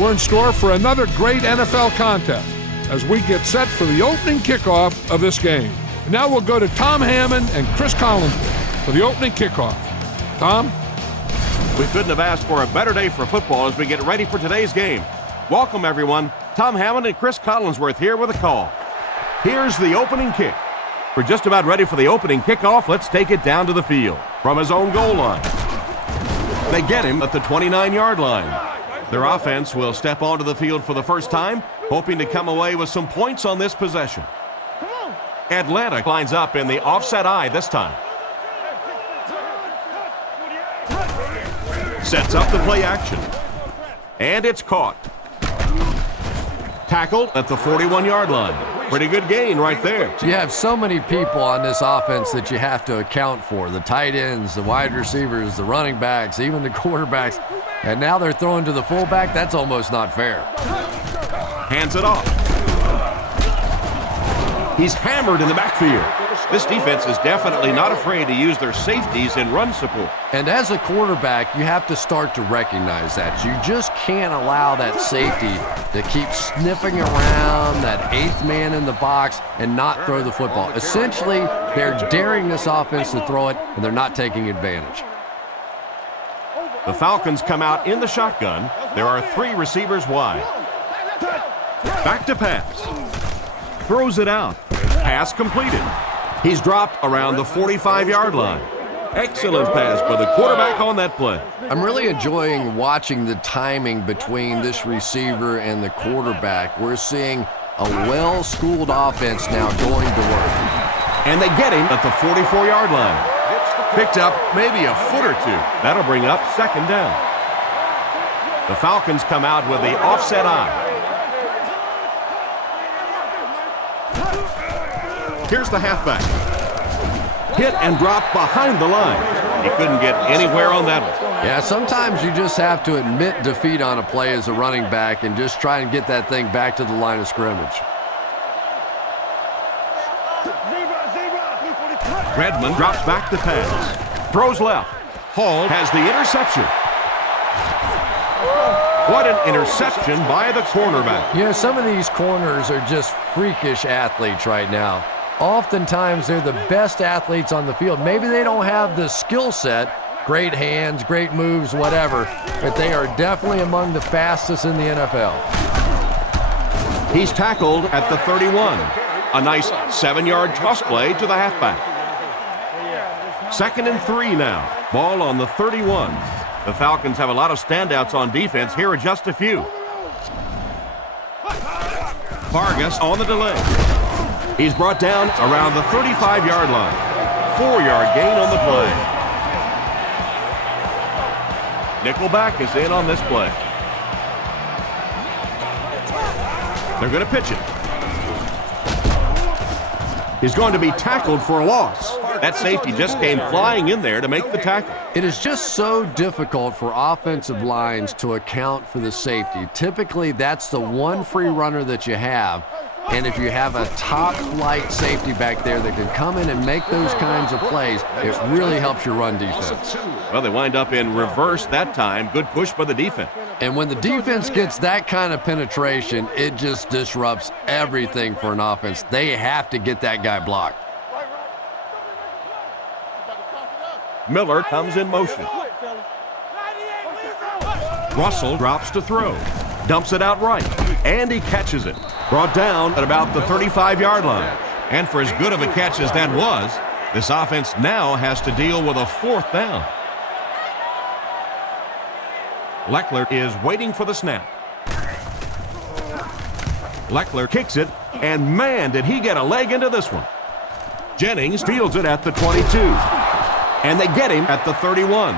we're in store for another great NFL contest as we get set for the opening kickoff of this game. Now we'll go to Tom Hammond and Chris Collinsworth for the opening kickoff. Tom? We couldn't have asked for a better day for football as we get ready for today's game. Welcome, everyone. Tom Hammond and Chris Collinsworth here with a call. Here's the opening kick. We're just about ready for the opening kickoff. Let's take it down to the field from his own goal line. They get him at the 29-yard line. Their offense will step onto the field for the first time, hoping to come away with some points on this possession. Atlanta lines up in the offset eye this time. Sets up the play action. And it's caught. Tackled at the 41-yard line. Pretty good gain right there. You have so many people on this offense that you have to account for. The tight ends, the wide receivers, the running backs, even the quarterbacks. And now they're throwing to the fullback. That's almost not fair. Hands it off. He's hammered in the backfield. This defense is definitely not afraid to use their safeties in run support. And as a quarterback, you have to start to recognize that. You just can't allow that safety to keep sniffing around that eighth man in the box and not throw the football. Essentially, they're daring this offense to throw it, and they're not taking advantage. The Falcons come out in the shotgun. There are 3 receivers wide. Back to pass. Throws it out. Pass completed. He's dropped around the 45-yard line. Excellent pass by the quarterback on that play. I'm really enjoying watching the timing between this receiver and the quarterback. We're seeing a well-schooled offense now going to work. And they get him at the 44-yard line. Picked up maybe a foot or two. That'll bring up second down. The Falcons come out with the offset eye. Here's the halfback. Hit and drop behind the line. He couldn't get anywhere on that one. Yeah, sometimes you just have to admit defeat on a play as a running back and just try and get that thing back to the line of scrimmage. Redmond drops back to pass. Throws left. Hall has the interception. What an interception by the cornerback. You know, some of these corners are just freakish athletes right now. Oftentimes, they're the best athletes on the field. Maybe they don't have the skill set, great hands, great moves, whatever, but they are definitely among the fastest in the NFL. He's tackled at the 31. A nice 7-yard toss play to the halfback. 2nd and 3 now. Ball on the 31. The Falcons have a lot of standouts on defense. Here are just a few. Vargas on the delay. He's brought down around the 35-yard line. 4-yard gain on the play. Nickelback is in on this play. They're going to pitch it. He's going to be tackled for a loss. That safety just came flying in there to make the tackle. It is just so difficult for offensive lines to account for the safety. Typically, that's the one free runner that you have. And if you have a top-flight safety back there that can come in and make those kinds of plays, it really helps your run defense. Well, they wind up in reverse that time. Good push by the defense. And when the defense gets that kind of penetration, it just disrupts everything for an offense. They have to get that guy blocked. Miller comes in motion. Russell drops to throw. Dumps it out right. And he catches it. Brought down at about the 35-yard line. And for as good of a catch as that was, this offense now has to deal with a 4th down. Leckler is waiting for the snap. Leckler kicks it, and man, did he get a leg into this one. Jennings fields it at the 22. And they get him at the 31.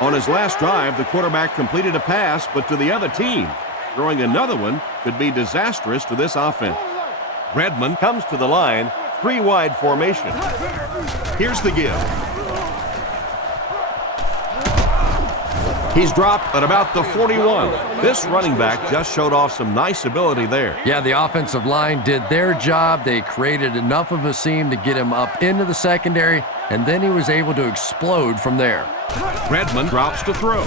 On his last drive, the quarterback completed a pass, but to the other team. Throwing another one could be disastrous to this offense. Redmond comes to the line, 3-wide formation. Here's the give. He's dropped at about the 41. This running back just showed off some nice ability there. Yeah, the offensive line did their job. They created enough of a seam to get him up into the secondary, and then he was able to explode from there. Redmond drops to throw.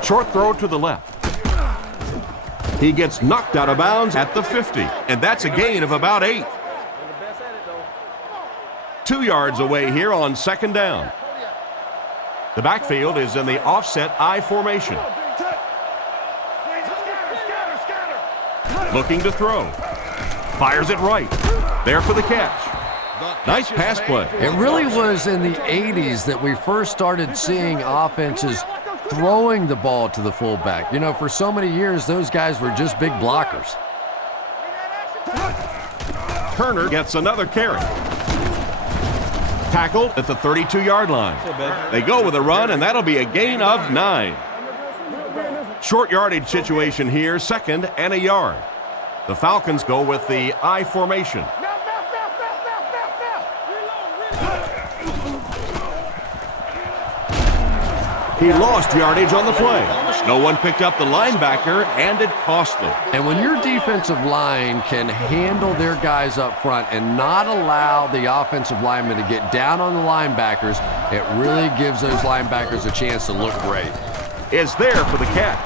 Short throw to the left. He gets knocked out of bounds at the 50, and that's a gain of about 8. 2 yards away here on second down. The backfield is in the offset I formation. Looking to throw. Fires it right. There for the catch. Nice pass play. It really was in the 80s that we first started seeing offenses throwing the ball to the fullback. You know, for so many years, those guys were just big blockers. Turner gets another carry. Tackled at the 32-yard line. They go with a run, and that'll be a gain of 9. Short yardage situation here, 2nd and a yard. The Falcons go with the I formation. He lost yardage on the play. No one picked up the linebacker, and it cost them. And when your defensive line can handle their guys up front and not allow the offensive linemen to get down on the linebackers, it really gives those linebackers a chance to look great. Is there for the catch.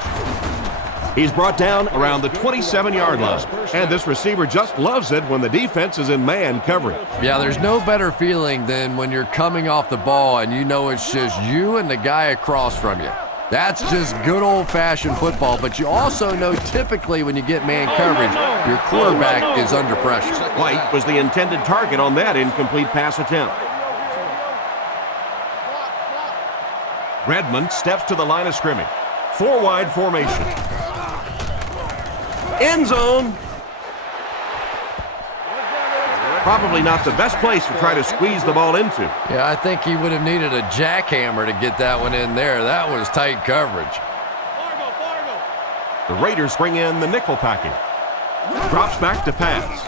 He's brought down around the 27-yard line, and this receiver just loves it when the defense is in man coverage. Yeah, there's no better feeling than when you're coming off the ball and you know it's just you and the guy across from you. That's just good old-fashioned football, but you also know typically when you get man coverage, your quarterback is under pressure. White was the intended target on that incomplete pass attempt. Redmond steps to the line of scrimmage. 4-wide formation. End zone. Probably not the best place to try to squeeze the ball into. Yeah, I think he would have needed a jackhammer to get that one in there. That was tight coverage. The Raiders bring in the nickel package. Drops back to pass.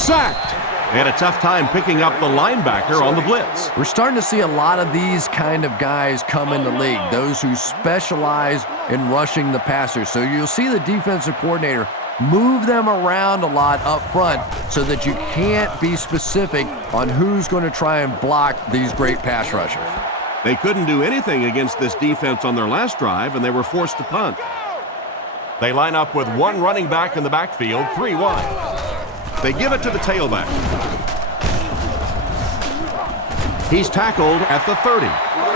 Sacked. They had a tough time picking up the linebacker on the blitz. We're starting to see a lot of these kind of guys come in the league, those who specialize in rushing the passer. So you'll see the defensive coordinator move them around a lot up front so that you can't be specific on who's going to try and block these great pass rushers. They couldn't do anything against this defense on their last drive, and they were forced to punt. They line up with one running back in the backfield, 3 wide. They give it to the tailback. He's tackled at the 30.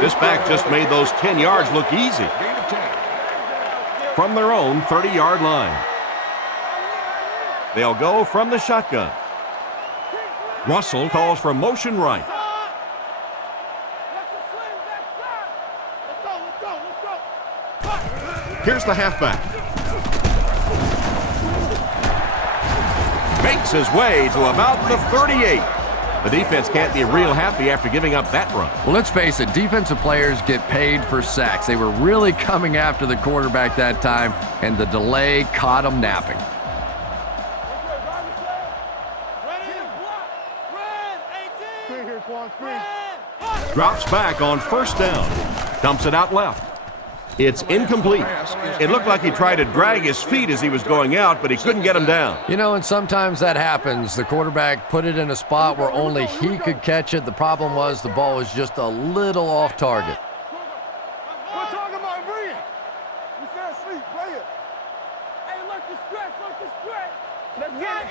This back just made those 10 yards look easy. From their own 30-yard line. They'll go from the shotgun. Russell calls for motion right. Here's the halfback. Makes his way to about the 38. The defense can't be real happy after giving up that run. Well, let's face it, defensive players get paid for sacks. They were really coming after the quarterback that time, and the delay caught them napping. Drops back on first down. Dumps it out left. It's incomplete. It looked like he tried to drag his feet as he was going out, but he couldn't get him down. You know, and sometimes that happens. The quarterback put it in a spot where only he could catch it. The problem was the ball was just a little off target. We're talking about bring it. You said sleep, play it. Hey, look the stretch. Let's get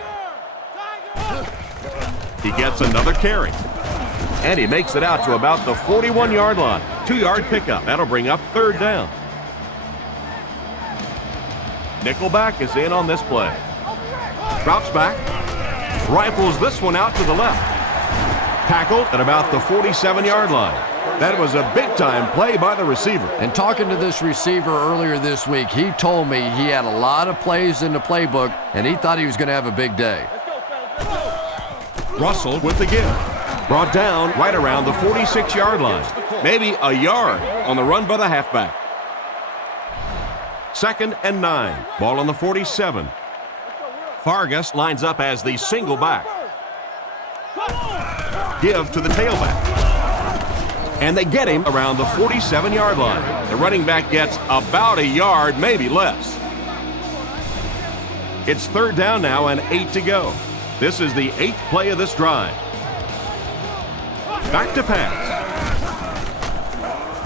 it. He gets another carry. And he makes it out to about the 41-yard line. 2-yard pickup. That'll bring up third down. Nickelback is in on this play. Drops back. Rifles this one out to the left. Tackled at about the 47-yard line. That was a big-time play by the receiver. And talking to this receiver earlier this week, he told me he had a lot of plays in the playbook, and he thought he was going to have a big day. Russell with the give. Brought down right around the 46-yard line. Maybe a yard on the run by the halfback. 2nd and 9. Ball on the 47. Vargas lines up as the single back. Give to the tailback. And they get him around the 47-yard line. The running back gets about a yard, maybe less. It's third down now and 8 to go. This is the 8th play of this drive. Back to pass.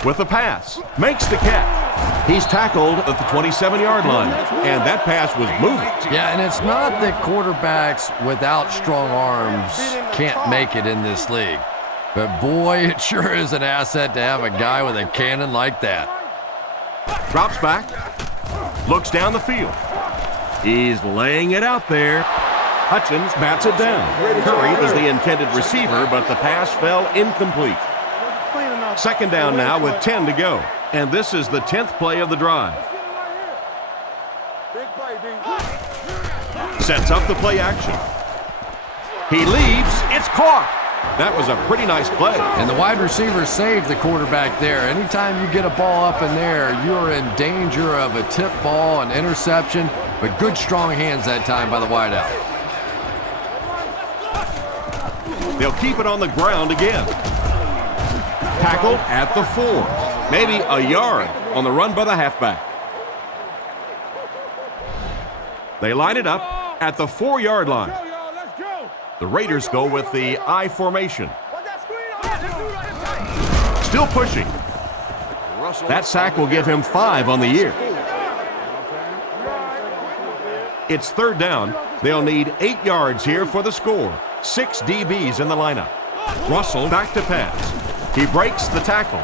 With the pass. Makes the catch. He's tackled at the 27-yard line, and that pass was moving. Yeah, and it's not that quarterbacks without strong arms can't make it in this league. But boy, it sure is an asset to have a guy with a cannon like that. Drops back, looks down the field. He's laying it out there. Hutchins bats it down. Curry was the intended receiver, but the pass fell incomplete. Second down now with 10 to go. And this is the 10th play of the drive. Sets up the play action. He leaps. It's caught. That was a pretty nice play. And the wide receiver saved the quarterback there. Anytime you get a ball up in there, you're in danger of a tip ball, an interception, but good strong hands that time by the wideout. They'll keep it on the ground again. Tackled at the 4. Maybe a yard on the run by the halfback. They line it up at the 4-yard line. The Raiders go with the I formation. Still pushing. That sack will give him 5 on the year. It's third down. They'll need 8 yards here for the score. 6 DBs in the lineup. Russell back to pass. He breaks the tackle.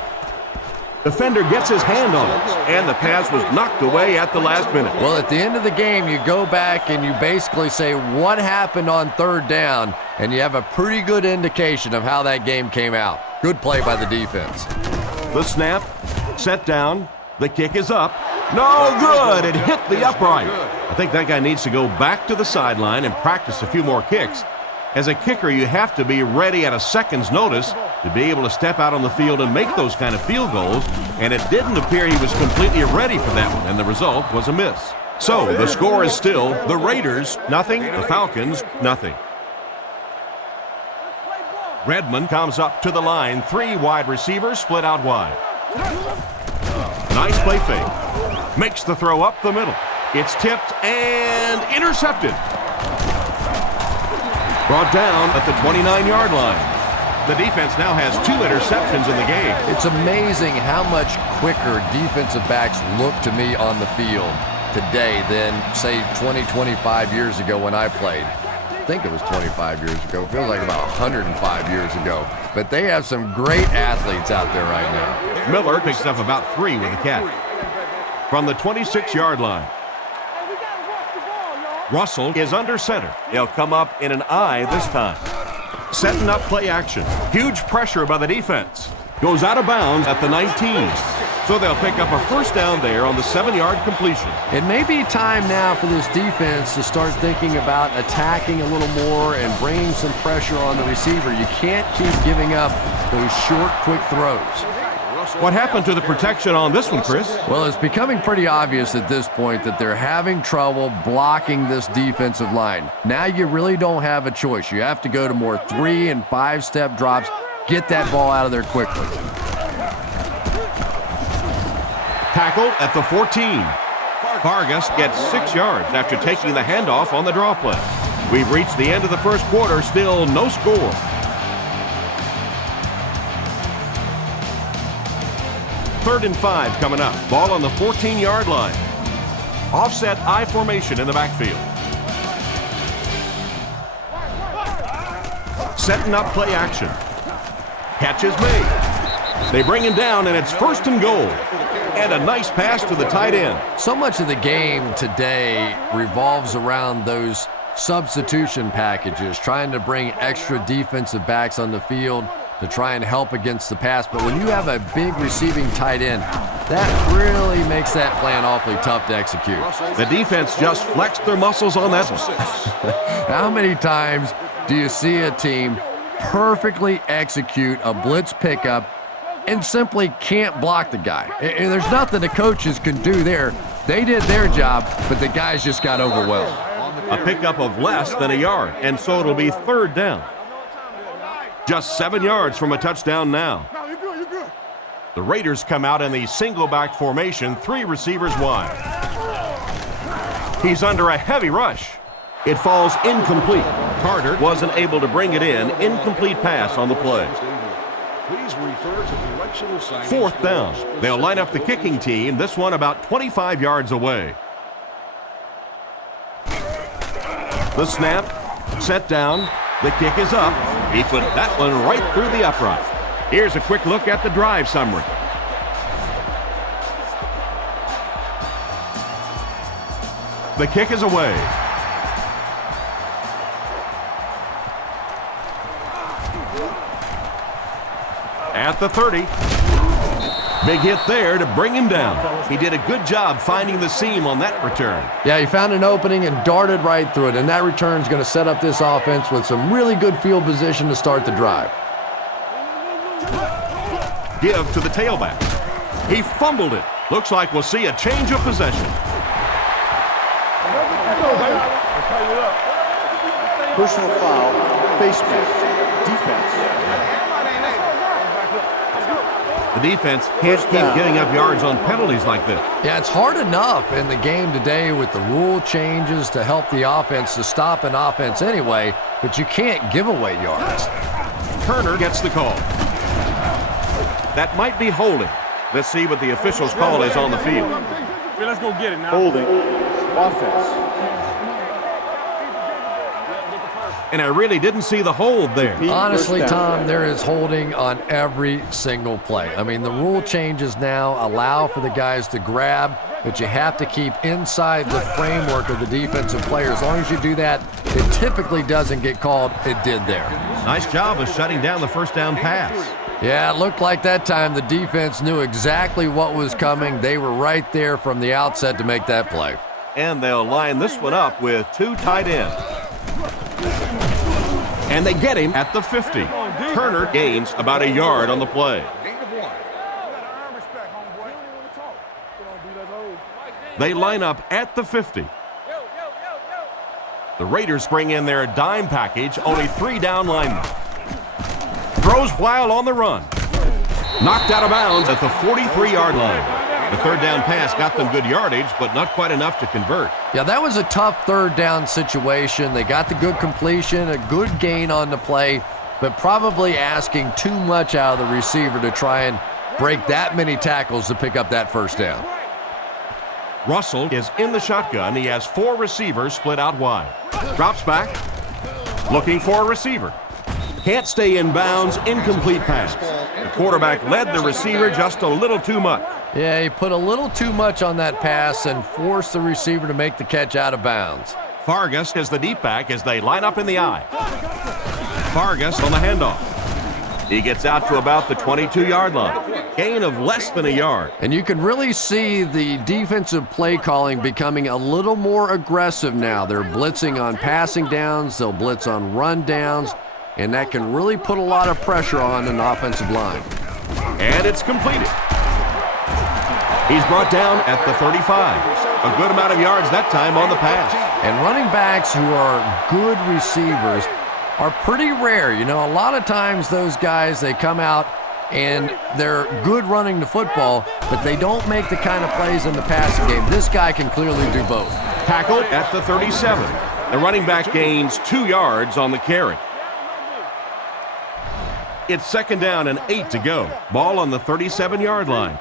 Defender gets his hand on it, and the pass was knocked away at the last minute. Well, at the end of the game, you go back and you basically say what happened on third down, and you have a pretty good indication of how that game came out. Good play by the defense. The snap, set down, the kick is up. No good, it hit the upright. I think that guy needs to go back to the sideline and practice a few more kicks. As a kicker, you have to be ready at a second's notice to be able to step out on the field and make those kind of field goals, and it didn't appear he was completely ready for that one, and the result was a miss. So the score is still the Raiders, nothing, the Falcons, nothing. Redmond comes up to the line, 3 wide receivers split out wide. Nice play fake. Makes the throw up the middle. It's tipped and intercepted. Brought down at the 29-yard line. The defense now has 2 interceptions in the game. It's amazing how much quicker defensive backs look to me on the field today than, say, 25 years ago when I played. I think it was 25 years ago. It feels like about 105 years ago. But they have some great athletes out there right now. Miller picks up about 3 with a catch. From the 26-yard line. Russell is under center. He'll come up in an I this time. Setting up play action. Huge pressure by the defense. Goes out of bounds at the 19. So they'll pick up a first down there on the 7-yard completion. It may be time now for this defense to start thinking about attacking a little more and bringing some pressure on the receiver. You can't keep giving up those short, quick throws. What happened to the protection on this one, Chris? Well, it's becoming pretty obvious at this point that they're having trouble blocking this defensive line. Now you really don't have a choice. You have to go to more 3- and 5-step drops. Get that ball out of there quickly. Tackle at the 14. Vargas gets 6 yards after taking the handoff on the draw play. We've reached the end of the first quarter, still no score. Third and 5 coming up. Ball on the 14-yard line. Offset I formation in the backfield. Setting up play action. Catch is made. They bring him down, and it's first and goal. And a nice pass to the tight end. So much of the game today revolves around those substitution packages, trying to bring extra defensive backs on the field to try and help against the pass. But when you have a big receiving tight end, that really makes that plan awfully tough to execute. The defense just flexed their muscles on that one. How many times do you see a team perfectly execute a blitz pickup and simply can't block the guy? And there's nothing the coaches can do there. They did their job, but the guys just got overwhelmed. A pickup of less than a yard, and so it'll be third down. Just 7 yards from a touchdown now. No, you're good, you're good. The Raiders come out in the single back formation, 3 receivers wide. He's under a heavy rush. It falls incomplete. Carter wasn't able to bring it in. Incomplete pass on the play. Please refer to directional signage. Fourth down. They'll line up the kicking team, this one about 25 yards away. The snap, set down, the kick is up. He put that one right through the upright. Here's a quick look at the drive summary. The kick is away. At the 30. Big hit there to bring him down. He did a good job finding the seam on that return. Yeah, he found an opening and darted right through it, and that return is going to set up this offense with some really good field position to start the drive. Give to the tailback. He fumbled it. Looks like we'll see a change of possession. Personal foul, face mask, defense. The defense can't keep giving up yards on penalties like this. Yeah, it's hard enough in the game today with the rule changes to help the offense to stop an offense anyway, but you can't give away yards. Turner gets the call. That might be holding. Let's see what the official's call is on the field. Let's go get it now. Holding, offense. And I really didn't see the hold there. Honestly, Tom, there is holding on every single play. I mean, the rule changes now allow for the guys to grab, but you have to keep inside the framework of the defensive player. As long as you do that, it typically doesn't get called. It did there. Nice job of shutting down the first down pass. Yeah, it looked like that time the defense knew exactly what was coming. They were right there from the outset to make that play. And they'll line this one up with two tight ends. And they get him at the 50. Turner gains about a yard on the play. They line up at the 50. The Raiders bring in their dime package, only 3 down linemen. Throws while on the run. Knocked out of bounds at the 43-yard line. The third down pass got them good yardage, but not quite enough to convert. Yeah, that was a tough third down situation. They got the good completion, a good gain on the play, but probably asking too much out of the receiver to try and break that many tackles to pick up that first down. Russell is in the shotgun. He has 4 receivers split out wide. Drops back, looking for a receiver. Can't stay in bounds, incomplete pass. The quarterback led the receiver just a little too much. Yeah, he put a little too much on that pass and forced the receiver to make the catch out of bounds. Vargas is the deep back as they line up in the I. Vargas on the handoff. He gets out to about the 22-yard line. Gain of less than a yard. And you can really see the defensive play calling becoming a little more aggressive now. They're blitzing on passing downs, they'll blitz on run downs, and that can really put a lot of pressure on an offensive line. And it's completed. He's brought down at the 35. A good amount of yards that time on the pass. And running backs who are good receivers are pretty rare. You know, a lot of times those guys, they come out and they're good running the football, but they don't make the kind of plays in the passing game. This guy can clearly do both. Tackled at the 37. The running back gains 2 yards on the carry. It's second down and 8 to go. Ball on the 37-yard line.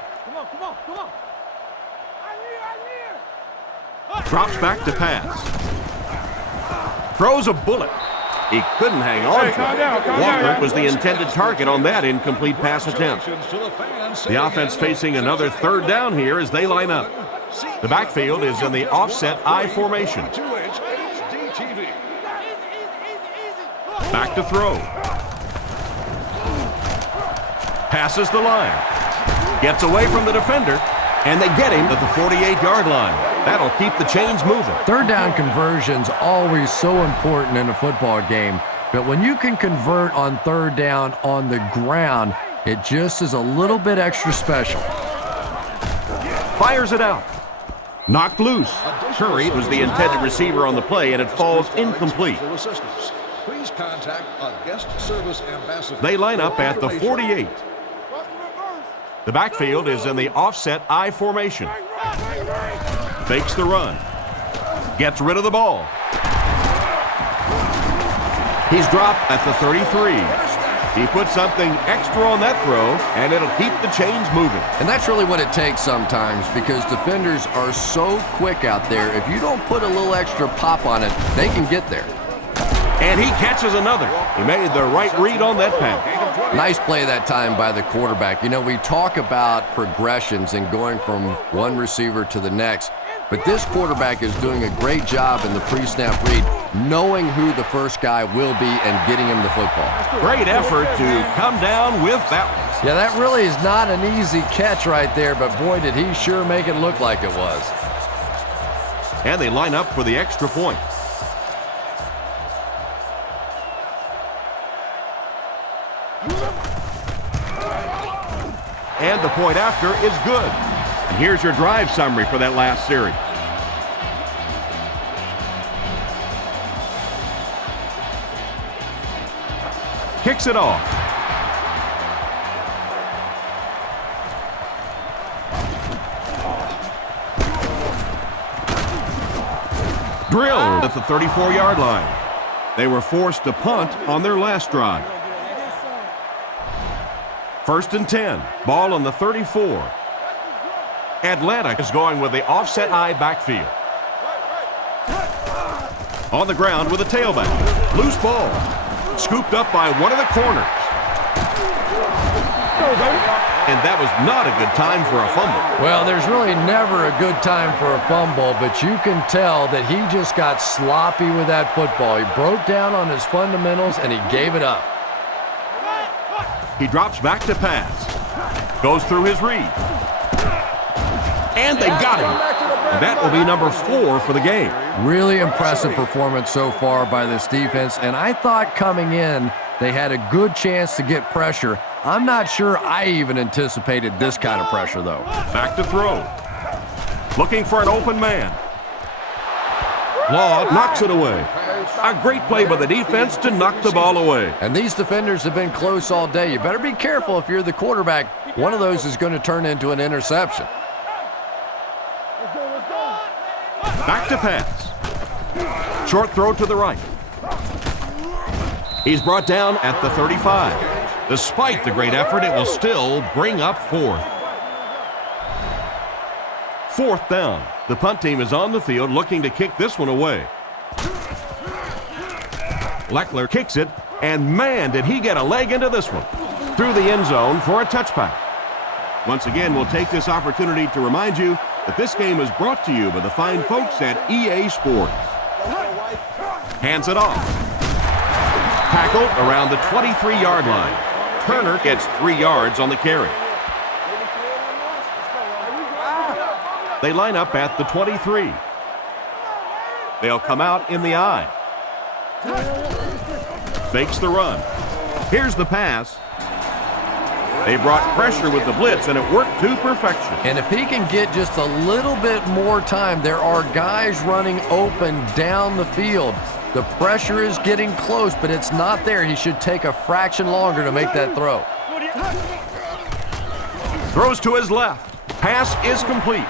Drops back to pass. Throws a bullet. He couldn't hang on to it. Walker was the intended target on that incomplete pass attempt. The offense facing another third down here as they line up. The backfield is in the offset I formation. Back to throw. Passes the line. Gets away from the defender. And they get him at the 48-yard line. That'll keep the chains moving. Third down conversion's always so important in a football game, but when you can convert on third down on the ground, it just is a little bit extra special. Fires it out. Knocked loose. Curry was the intended receiver on the play, and it falls incomplete. Please contact a guest service ambassador. They line up at the 48. The backfield is in the offset I formation. Fakes the run. Gets rid of the ball. He's dropped at the 33. He put something extra on that throw, and it'll keep the chains moving. And that's really what it takes sometimes, because defenders are so quick out there. If you don't put a little extra pop on it, they can get there. And he catches another. He made the right read on that pass. Nice play that time by the quarterback. You know, we talk about progressions and going from one receiver to the next, but this quarterback is doing a great job in the pre-snap read, knowing who the first guy will be and getting him the football. Great effort to come down with that one. Yeah, that really is not an easy catch right there, but boy, did he sure make it look like it was. And they line up for the extra point. And the point after is good. And here's your drive summary for that last series. Kicks it off. Drilled at the 34-yard line. They were forced to punt on their last drive. 1st and 10. Ball on the 34. Atlanta is going with the offset I backfield. On the ground with a tailback. Loose ball. Scooped up by one of the corners. And that was not a good time for a fumble. Well, there's really never a good time for a fumble, but you can tell that he just got sloppy with that football. He broke down on his fundamentals, and he gave it up. He drops back to pass. Goes through his read. And they got him. And that will be number 4 for the game. Really impressive performance so far by this defense, and I thought coming in they had a good chance to get pressure. I'm not sure I even anticipated this kind of pressure, though. Back to throw. Looking for an open man. Law knocks it away. A great play by the defense to knock the ball away. And these defenders have been close all day. You better be careful if you're the quarterback. One of those is going to turn into an interception. Back to pass. Short throw to the right. He's brought down at the 35. Despite the great effort, it will still bring up 4th. 4th down. The punt team is on the field looking to kick this one away. Leckler kicks it, and man, did he get a leg into this one. Through the end zone for a touchback. Once again, we'll take this opportunity to remind you that this game is brought to you by the fine folks at EA Sports. Hands it off. Tackled around the 23-yard line. Turner gets 3 yards on the carry. They line up at the 23. They'll come out in the I. Fakes the run. Here's the pass. They brought pressure with the blitz, and it worked to perfection. And if he can get just a little bit more time, there are guys running open down the field. The pressure is getting close, but it's not there. He should take a fraction longer to make that throw. Throws to his left. Pass is complete.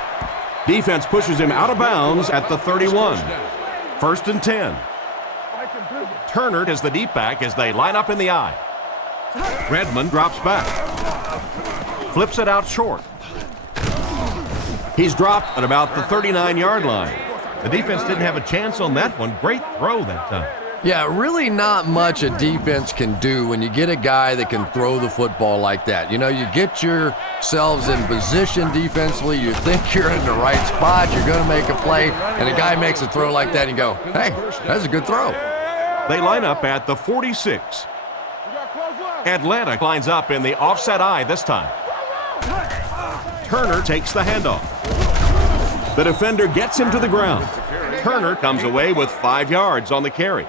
Defense pushes him out of bounds at the 31. 1st and 10. Turner is the deep back as they line up in the I. Redmond drops back. Flips it out short. He's dropped at about the 39-yard line. The defense didn't have a chance on that one. Great throw that time. Yeah, really not much a defense can do when you get a guy that can throw the football like that. You know, you get yourselves in position defensively, you think you're in the right spot, you're going to make a play, and a guy makes a throw like that and you go, hey, that's a good throw. They line up at the 46. Atlanta lines up in the offset I this time. Turner takes the handoff. The defender gets him to the ground. Turner comes away with 5 yards on the carry.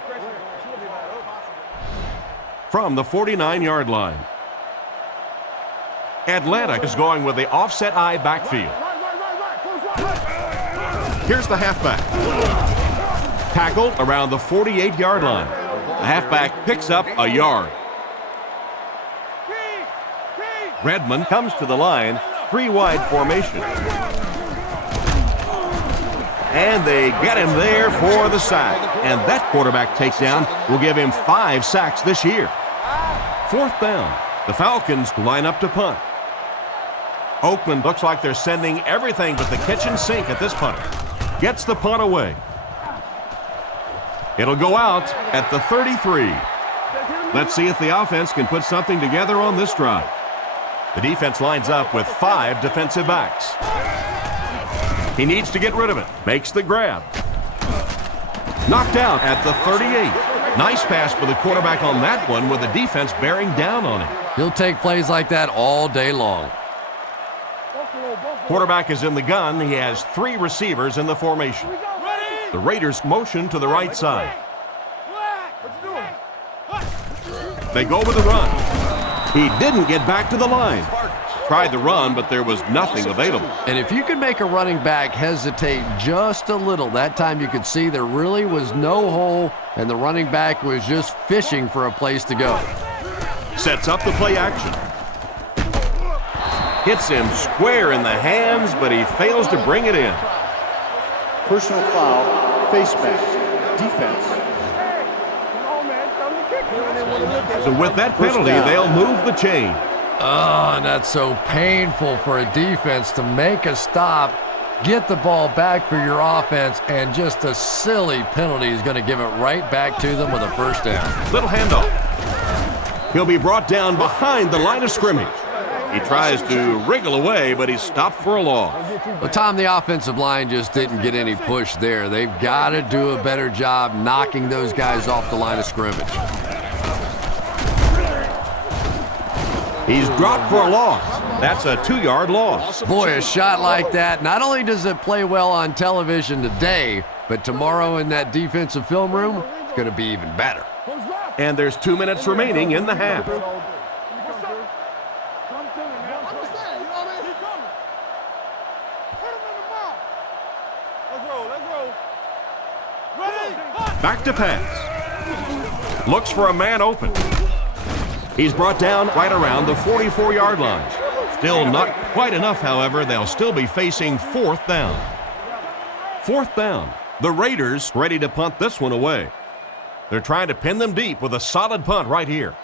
From the 49-yard line. Atlanta is going with the offset I backfield. Here's the halfback. Tackled around the 48-yard line. The halfback picks up a yard. Redmond comes to the line, 3-wide formation. And they get him there for the sack. And that quarterback takedown will give him 5 sacks this year. 4th down. The Falcons line up to punt. Oakland looks like they're sending everything but the kitchen sink at this punt. Gets the punt away. It'll go out at the 33. Let's see if the offense can put something together on this drive. The defense lines up with 5 defensive backs. He needs to get rid of it. Makes the grab. Knocked out at the 38. Nice pass for the quarterback on that one with the defense bearing down on him. He'll take plays like that all day long. Quarterback is in the gun. He has 3 receivers in the formation. The Raiders motion to the right side. They go with the run. He didn't get back to the line. Tried the run, but there was nothing available. And if you could make a running back hesitate just a little, that time you could see there really was no hole, and the running back was just fishing for a place to go. Sets up the play action. Hits him square in the hands, but he fails to bring it in. Personal foul, face mask, defense. So with that penalty, they'll move the chain. Oh, and that's so painful for a defense to make a stop, get the ball back for your offense, and just a silly penalty is going to give it right back to them with a first down. Little handoff. He'll be brought down behind the line of scrimmage. He tries to wriggle away, but he's stopped for a loss. Well, Tom, the offensive line just didn't get any push there. They've got to do a better job knocking those guys off the line of scrimmage. He's dropped for a loss. That's a 2-yard loss. Boy, a shot like that, not only does it play well on television today, but tomorrow in that defensive film room, it's going to be even better. And there's 2 minutes remaining in the half. Back to pass. Looks for a man open. He's brought down right around the 44-yard line. Still not quite enough, however. They'll still be facing 4th down. 4th down. The Raiders ready to punt this one away. They're trying to pin them deep with a solid punt right here.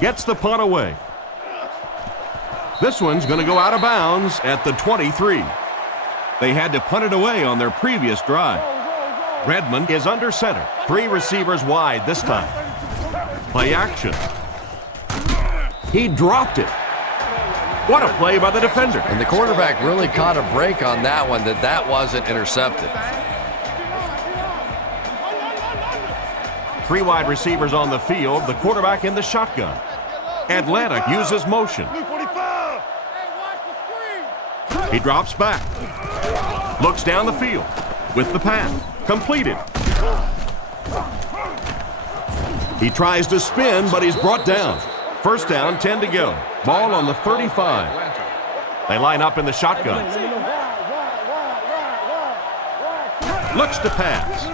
Gets the punt away. This one's going to go out of bounds at the 23. They had to punt it away on their previous drive. Redmond is under center. 3 receivers wide this time. Play action. He dropped it. What a play by the defender. And the quarterback really caught a break on that one, that wasn't intercepted. 3 wide receivers on the field. The quarterback in the shotgun. Atlanta uses motion. He drops back. Looks down the field with the pass. Completed. He tries to spin, but he's brought down. First down, 10 to go. Ball on the 35. They line up in the shotgun. Looks to pass.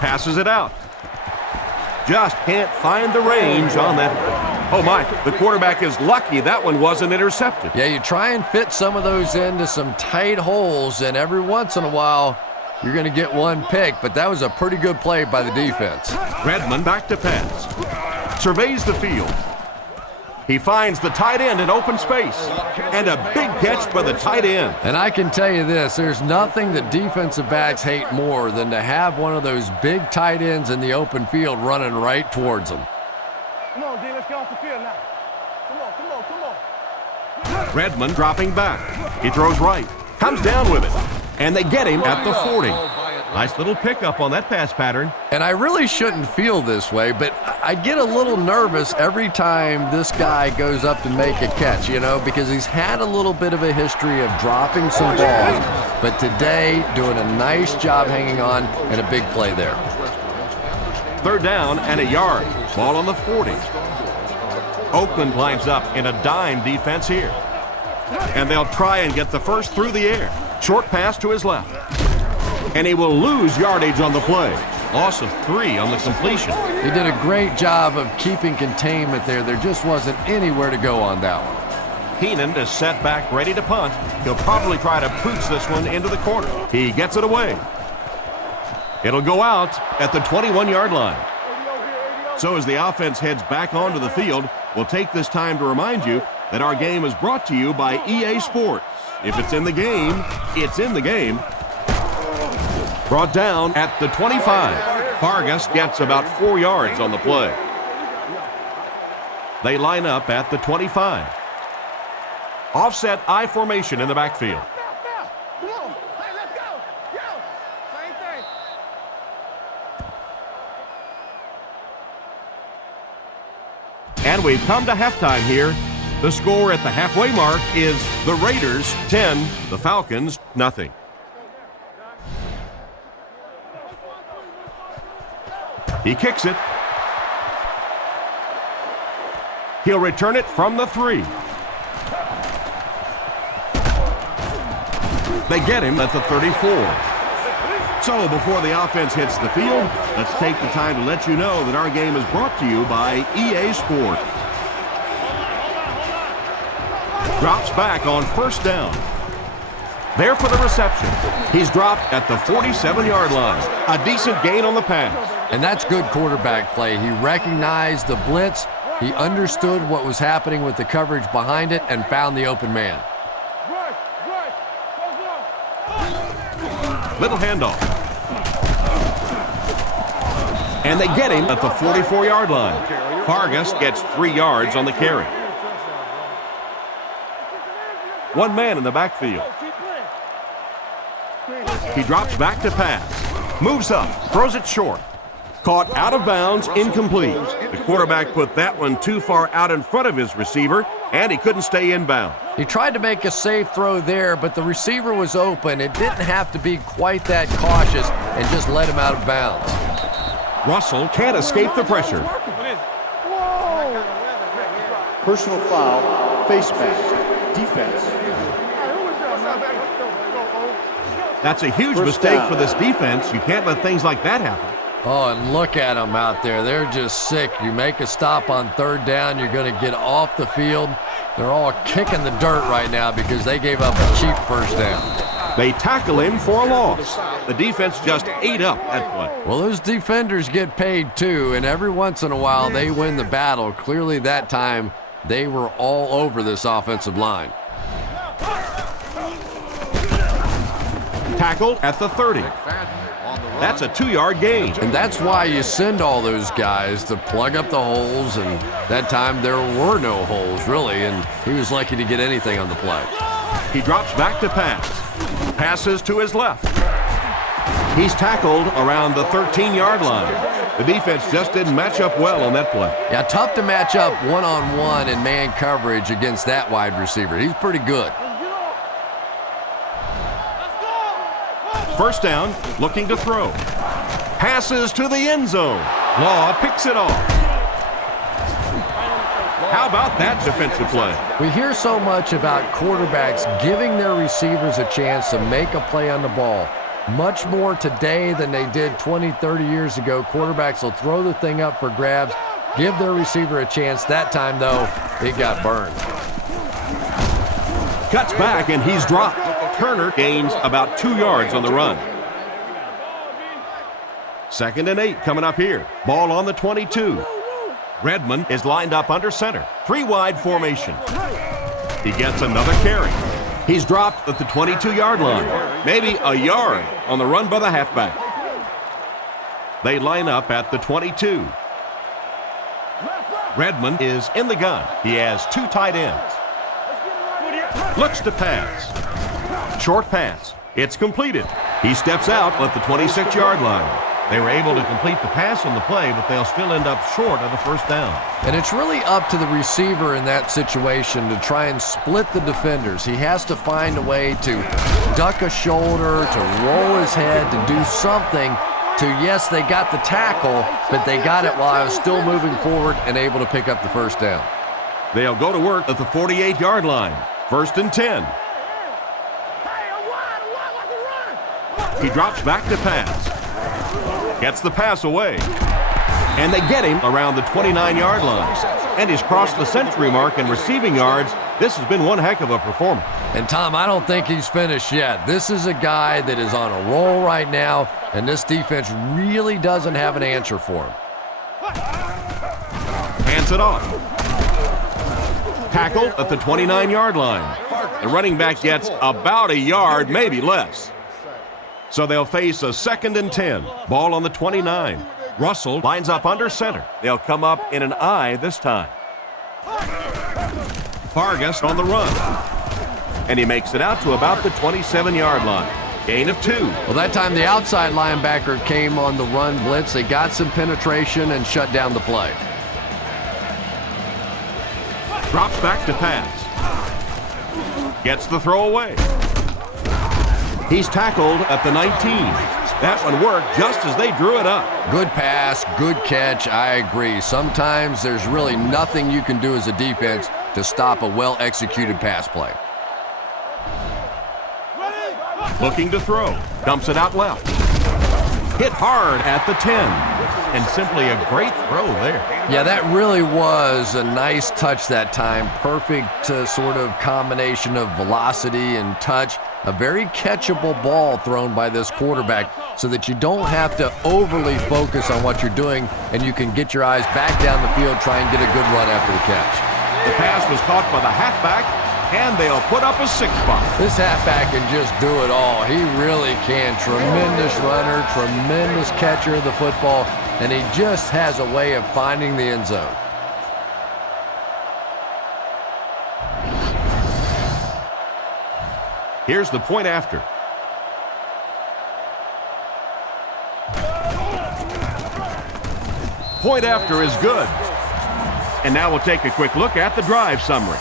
Passes it out. Just can't find the range on that. Oh my, the quarterback is lucky that one wasn't intercepted. Yeah, you try and fit some of those into some tight holes, and every once in a while, you're going to get one pick, but that was a pretty good play by the defense. Redmond back to pass. Surveys the field. He finds the tight end in open space. And a big catch by the tight end. And I can tell you this, there's nothing that defensive backs hate more than to have one of those big tight ends in the open field running right towards them. Come on, D, let's get off the field now. Come on. Redmond dropping back. He throws right. Comes down with it. And they get him at the 40. Nice little pickup on that pass pattern. And I really shouldn't feel this way, but I get a little nervous every time this guy goes up to make a catch, you know, because he's had a little bit of a history of dropping some balls, but today doing a nice job hanging on and a big play there. third down and a yard. Ball on the 40. Oakland lines up in a dime defense here. And they'll try and get the first through the air. Short pass to his left. And he will lose yardage on the play. Loss of 3 on the completion. He did a great job of keeping containment there. There just wasn't anywhere to go on that one. Heenan is set back ready to punt. He'll probably try to pooch this one into the corner. He gets it away. It'll go out at the 21-yard line. So as the offense heads back onto the field, we'll take this time to remind you that our game is brought to you by EA Sports. If it's in the game, it's in the game. Brought down at the 25. Vargas gets about 4 yards on the play. They line up at the 25. Offset I formation in the backfield. Come on. Hey, let's go. Go. Same thing. And we've come to halftime here. The score at the halfway mark is the Raiders 10, the Falcons nothing. He kicks it. He'll return it from the 3. They get him at the 34. So before the offense hits the field, let's take the time to let you know that our game is brought to you by EA Sports. Drops back on first down. There for the reception. He's dropped at the 47-yard line. A decent gain on the pass. And that's good quarterback play. He recognized the blitz. He understood what was happening with the coverage behind it and found the open man. Little handoff. And they get him at the 44-yard line. Vargas gets 3 yards on the carry. One man in the backfield. He drops back to pass. Moves up. Throws it short. Caught out of bounds, incomplete. The quarterback put that one too far out in front of his receiver, and he couldn't stay inbound. He tried to make a safe throw there, but the receiver was open. It didn't have to be quite that cautious and just let him out of bounds. Russell can't escape the pressure. Personal foul, face mask, defense. That's a huge mistake for this defense. You can't let things like that happen. Oh, and look at them out there. They're just sick. You make a stop on third down, you're going to get off the field. They're all kicking the dirt right now because they gave up a cheap first down. They tackle him for a loss. The defense just ate up that play. Well, those defenders get paid too, and every once in a while they win the battle. Clearly that time they were all over this offensive line. Tackled at the 30. That's a 2-yard gain. And that's why you send all those guys to plug up the holes, and that time there were no holes, really, and he was lucky to get anything on the play. He drops back to pass. Passes to his left. He's tackled around the 13-yard line. The defense just didn't match up well on that play. Yeah, tough to match up one-on-one in man coverage against that wide receiver. He's pretty good. First down, looking to throw. Passes to the end zone. Law picks it off. How about that defensive play? We hear so much about quarterbacks giving their receivers a chance to make a play on the ball. Much more today than they did 20, 30 years ago. Quarterbacks will throw the thing up for grabs, give their receiver a chance. That time, though, it got burned. Cuts back, and he's dropped. Turner gains about 2 yards on the run. 2nd and 8 coming up here. Ball on the 22. Redmond is lined up under center. 3-wide formation. He gets another carry. He's dropped at the 22-yard line. Maybe a yard on the run by the halfback. They line up at the 22. Redmond is in the gun. He has 2 tight ends. Looks to pass. Short pass. It's completed. He steps out at the 26-yard line. They were able to complete the pass on the play, but they'll still end up short of the first down. And it's really up to the receiver in that situation to try and split the defenders. He has to find a way to duck a shoulder, to roll his head, to do something to, yes, they got the tackle, but they got it while I was still moving forward and able to pick up the first down. They'll go to work at the 48-yard line. 1st and 10. He drops back to pass. Gets the pass away. And they get him around the 29-yard line. And he's crossed the century mark in receiving yards. This has been one heck of a performance. And, Tom, I don't think he's finished yet. This is a guy that is on a roll right now, and this defense really doesn't have an answer for him. Hands it off. Tackle at the 29-yard line. The running back gets about a yard, maybe less. So they'll face a 2nd and 10. Ball on the 29. Russell lines up under center. They'll come up in an I this time. Vargas on the run. And he makes it out to about the 27-yard line. Gain of 2. Well, that time the outside linebacker came on the run blitz. They got some penetration and shut down the play. Drops back to pass. Gets the throw away. He's tackled at the 19. That one worked just as they drew it up. Good pass, good catch, I agree. Sometimes there's really nothing you can do as a defense to stop a well-executed pass play. Looking to throw. Dumps it out left. Hit hard at the 10. And simply a great throw there. Yeah, that really was a nice touch that time. Perfect sort of combination of velocity and touch. A very catchable ball thrown by this quarterback so that you don't have to overly focus on what you're doing and you can get your eyes back down the field, try and get a good run after the catch. The pass was caught by the halfback, and they'll put up a 6 spot. This halfback can just do it all. He really can. Tremendous runner, tremendous catcher of the football, and he just has a way of finding the end zone. Here's the point after. Point after is good. And now we'll take a quick look at the drive summary.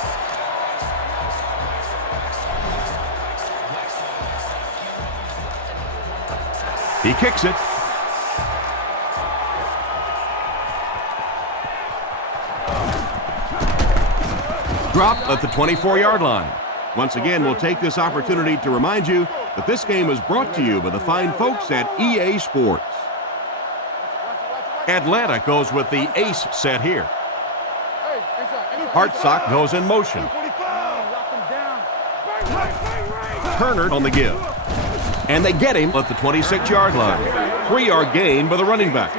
He kicks it. Drop at the 24-yard line. Once again, we'll take this opportunity to remind you that this game is brought to you by the fine folks at EA Sports. Atlanta goes with the ace set here. Hartsock goes in motion. Turner on the give. And they get him at the 26-yard line. 3-yard gain by the running back.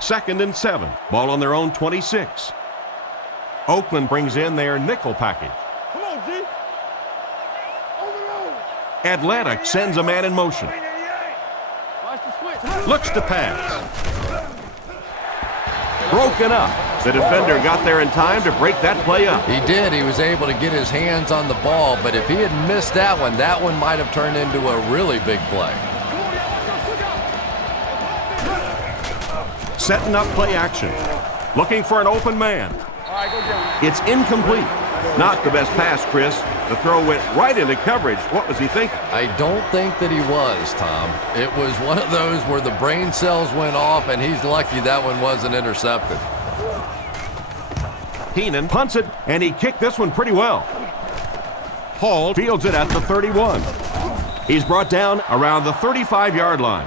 2nd and 7. Ball on their own 26. Oakland brings in their nickel package. Come on, G. Atlanta sends a man in motion. Looks to pass. Broken up. The defender got there in time to break that play up. He did. He was able to get his hands on the ball, but if he had missed that one might have turned into a really big play. Setting up play action. Looking for an open man. It's incomplete. Not the best pass, Chris. The throw went right into coverage. What was he thinking? I don't think that he was, Tom. It was one of those where the brain cells went off, and he's lucky that one wasn't intercepted. Heenan punts it, and he kicked this one pretty well. Hall fields it at the 31. He's brought down around the 35-yard line.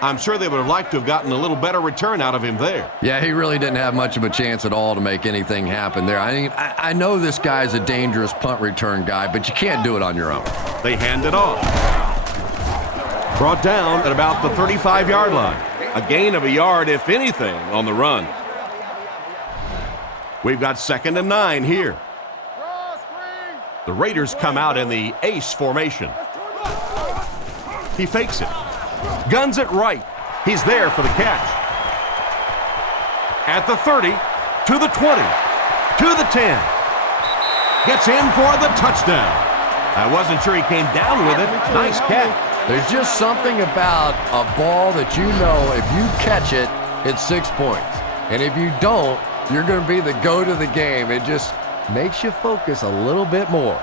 I'm sure they would have liked to have gotten a little better return out of him there. Yeah, he really didn't have much of a chance at all to make anything happen there. I mean, I know this guy's a dangerous punt return guy, but you can't do it on your own. They hand it off. Brought down at about the 35-yard line. A gain of a yard, if anything, on the run. We've got 2nd and 9 here. The Raiders come out in the ace formation. He fakes it. Guns it right. He's there for the catch. At the 30, to the 20, to the 10. Gets in for the touchdown. I wasn't sure he came down with it. Nice catch. There's just something about a ball that you know if you catch it, it's 6 points. And if you don't, you're going to be the goat of the game. It just makes you focus a little bit more.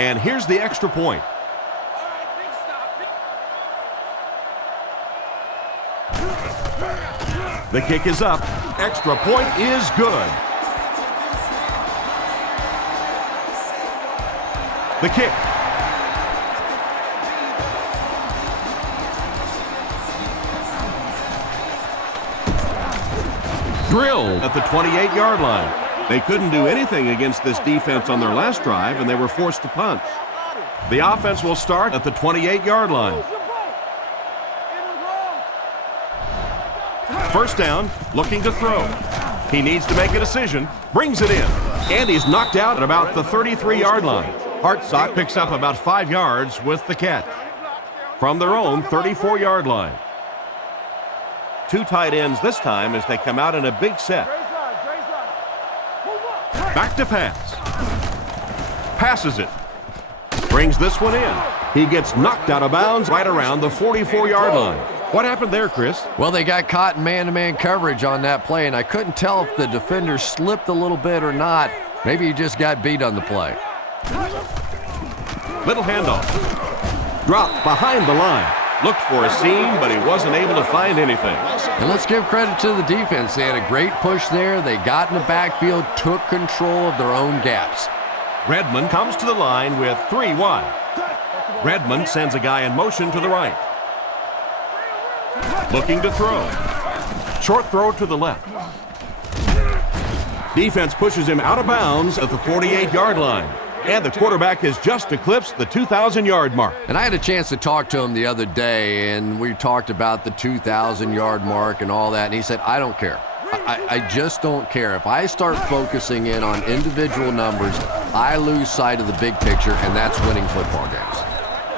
And here's the extra point. The kick is up. Extra point is good. The kick. Drilled at the 28-yard line. They couldn't do anything against this defense on their last drive, and they were forced to punt. The offense will start at the 28-yard line. First down, looking to throw. He needs to make a decision, brings it in, and he's knocked out at about the 33-yard line. Hartsock picks up about 5 yards with the catch. From their own 34-yard line. 2 tight ends this time as they come out in a big set. Back to pass. Passes it. Brings this one in. He gets knocked out of bounds right around the 44-yard line. What happened there, Chris? Well, they got caught in man-to-man coverage on that play, and I couldn't tell if the defender slipped a little bit or not. Maybe he just got beat on the play. Little handoff. Dropped behind the line. Looked for a seam, but he wasn't able to find anything. And let's give credit to the defense. They had a great push there. They got in the backfield, took control of their own gaps. Redmond comes to the line with 3 wide. Redmond sends a guy in motion to the right. Looking to throw. Short throw to the left. Defense pushes him out of bounds at the 48-yard line. And the quarterback has just eclipsed the 2,000-yard mark. And I had a chance to talk to him the other day, and we talked about the 2,000-yard mark and all that, and he said, I don't care. I just don't care. If I start focusing in on individual numbers, I lose sight of the big picture, and that's winning football games.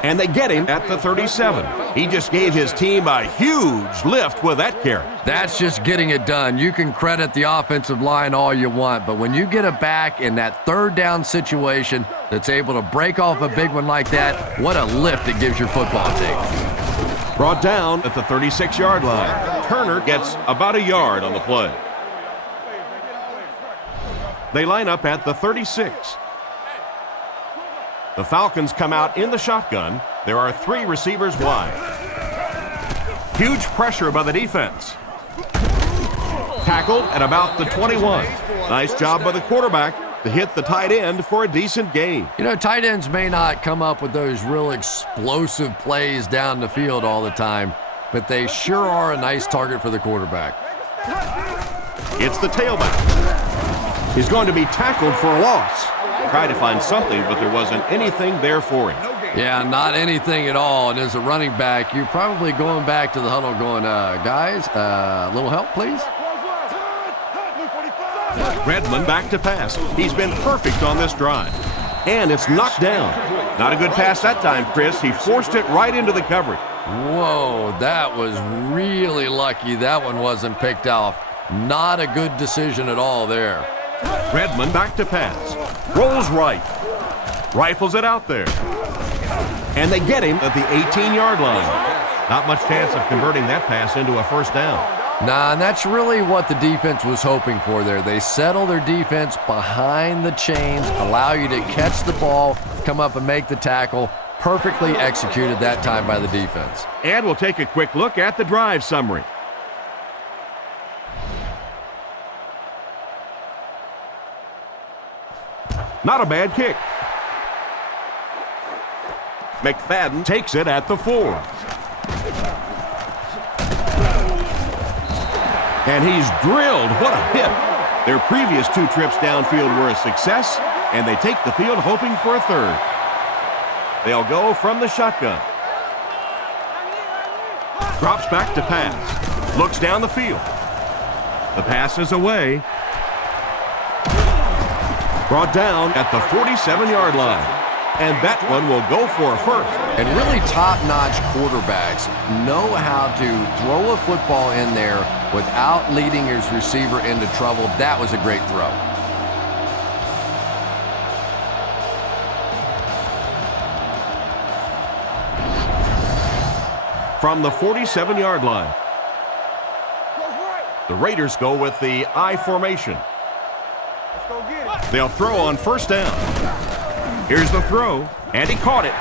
And they get him at the 37. He just gave his team a huge lift with that carry. That's just getting it done. You can credit the offensive line all you want, but when you get it back in that third down situation that's able to break off a big one like that, what a lift it gives your football team. Brought down at the 36-yard line. Turner gets about a yard on the play. They line up at the 36. The Falcons come out in the shotgun. There are 3 receivers wide. Huge pressure by the defense. Tackled at about the 21. Nice job by the quarterback to hit the tight end for a decent gain. You know, tight ends may not come up with those real explosive plays down the field all the time, but they sure are a nice target for the quarterback. It's the tailback. He's going to be tackled for a loss. Tried to find something, but there wasn't anything there for him. Yeah, not anything at all. And as a running back, you're probably going back to the huddle going, guys, a little help, please? Redmond back to pass. He's been perfect on this drive. And it's knocked down. Not a good pass that time, Chris. He forced it right into the coverage. Whoa, that was really lucky. That one wasn't picked off. Not a good decision at all there. Redmond back to pass. Rolls right. Rifles it out there. And they get him at the 18-yard line. Not much chance of converting that pass into a first down. Nah, and that's really what the defense was hoping for there. They settle their defense behind the chains, allow you to catch the ball, come up and make the tackle. Perfectly executed that time by the defense. And we'll take a quick look at the drive summary. Not a bad kick. McFadden takes it at the 4. And he's drilled. What a hit. Their previous 2 trips downfield were a success, and they take the field hoping for a third. They'll go from the shotgun. Drops back to pass. Looks down the field. The pass is away. Brought down at the 47-yard line. And that one will go for a first. And really top-notch quarterbacks know how to throw a football in there without leading his receiver into trouble. That was a great throw. From the 47-yard line. The Raiders go with the I formation. They'll throw on first down. Here's the throw, and he caught it.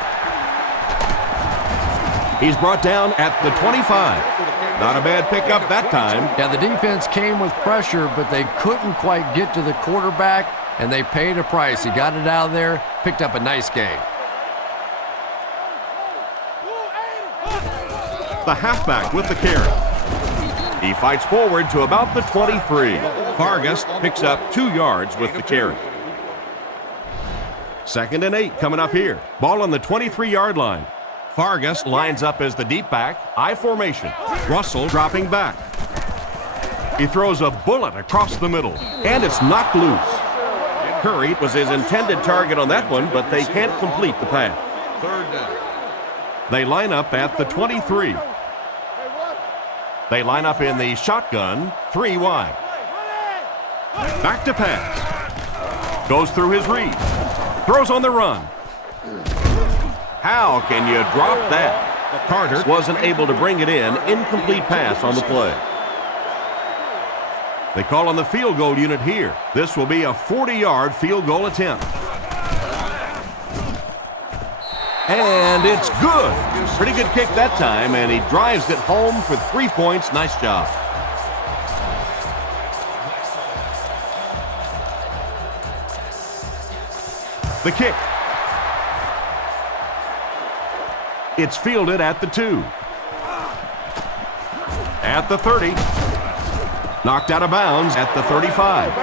He's brought down at the 25. Not a bad pickup that time. Yeah, the defense came with pressure, but they couldn't quite get to the quarterback, and they paid a price. He got it out of there, picked up a nice gain. The halfback with the carry. He fights forward to about the 23. Vargas picks up 2 yards with the carry. 2nd and 8 coming up here. Ball on the 23-yard line. Vargas lines up as the deep back, I formation. Russell dropping back. He throws a bullet across the middle, and it's knocked loose. Curry was his intended target on that one, but they can't complete the pass. 3rd down. They line up at the 23. They line up in the shotgun, 3 wide. Back to pass. Goes through his read. Throws on the run. How can you drop that? Carter wasn't able to bring it in. Incomplete pass on the play. They call on the field goal unit here. This will be a 40-yard field goal attempt. And it's good. Pretty good kick that time, and he drives it home for 3 points. Nice job. The kick. It's fielded at the 2. At the 30. Knocked out of bounds at the 35.